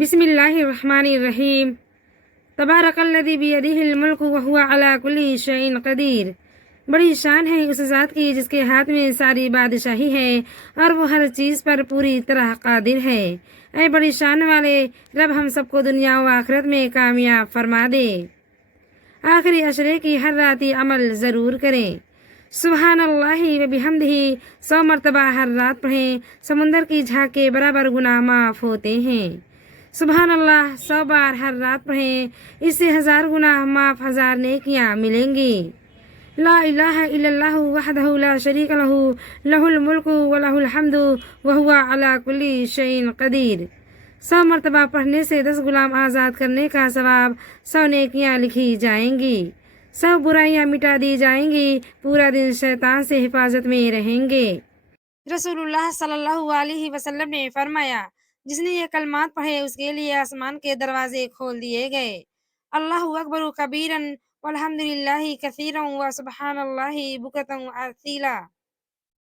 بسم اللہ الرحمن الرحیم۔ تبارک الذی بیدہ الملک وہو علی کل شیء قدیر۔ بڑی شان ہے اس ذات کی جس کے ہاتھ میں ساری بادشاہی ہے اور وہ ہر چیز پر پوری طرح قادر ہے۔ اے بڑی شان والے رب ہم سب کو دنیا و آخرت میں کامیاب فرما دے۔ آخری عشرے کی ہر راتی عمل ضرور کریں۔ سبحان اللہ و بحمدہ 100 مرتبہ ہر رات پڑھیں، سمندر کی جھاگ کے برابر گناہ معاف ہوتے ہیں۔ سبحان اللہ 100 بار ہر رات پڑھیں، اس سے 1000 گناہ معاف، 1000 نیکیاں ملیں گی۔ لا الہ الا اللہ وحدہ لا شریک لہ لہ الملک و لہ الحمد وہو علی کل شیء قدیر۔ 100 مرتبہ پڑھنے سے 10 غلام آزاد کرنے کا ثواب، 100 نیکیاں لکھی جائیں گی، 100 برائیاں مٹا دی جائیں گی، پورا دن شیطان سے حفاظت میں رہیں گے۔ رسول اللہ صلی اللہ علیہ وسلم نے فرمایا، جس نے یہ کلمات پڑھے اس کے لیے آسمان کے دروازے کھول دیے گئے۔ اللہ اکبر کبیرا والحمد للہ کثیرا وسبحان اللہ بکرۃ و اصیلا۔